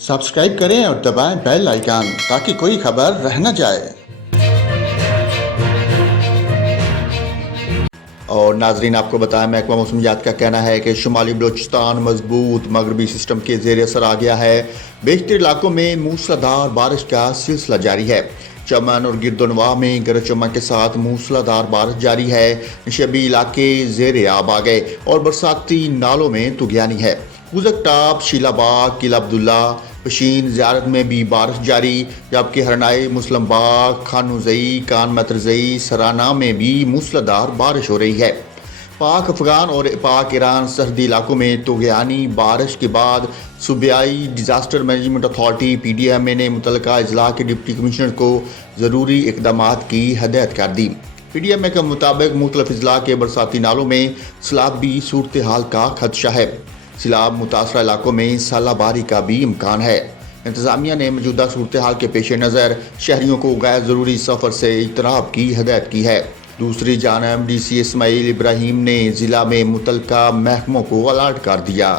Subscribe करें और दबाएं बेल आइकन ताकि कोई खबर रह न जाए। और नाजरीन, आपको बताया महकमा मौसमियात का कहना है कि शुमाली बलोचिस्तान मजबूत मगरबी सिस्टम के ज़ेर असर आ गया है। बेशतर इलाकों में मूसलाधार बारिश का सिलसिला जारी है। चमन और गिरदोनवाह में गरज चमक के साथ मूसलाधार बारिश जारी है। नशेबी इलाके ज़ेर आब आ गए और बरसाती नालों में तुगयानी है। गुजक टाप, शीलाबाग, किला अब्दुल्ला, पशीन ज़ियारत में भी बारिश जारी, जबकि हरनाई, मुस्लिम बाग, खानूज़ई, कान मतरज़ई, सराना में भी मूसलाधार बारिश हो रही है। पाक अफगान और पाक ईरान सरहदी इलाकों में तुगयानी बारिश के बाद सूबाई डिज़ास्टर मैनेजमेंट अथॉरिटी PDMA ने मुतलका अजला के डिप्टी कमिश्नर को ज़रूरी इक़दामात की हदायत कर दी। PDMA के मुताबिक मुख्तलिफ अजला के बरसाती नालों में सैलाबी सूरत हाल का खदशा है। सैलाब मुतासरा इलाकों में सालाबारी का भी इम्कान है। इंतज़ामिया ने मौजूदा सूरत हाल के पेश नज़र शहरियों को गैर ज़रूरी सफ़र से इजतनाब की हदायत की है। दूसरी जानब DC इस्माइल इब्राहिम ने ज़िला में मुतलका महकमों को अलर्ट कर दिया।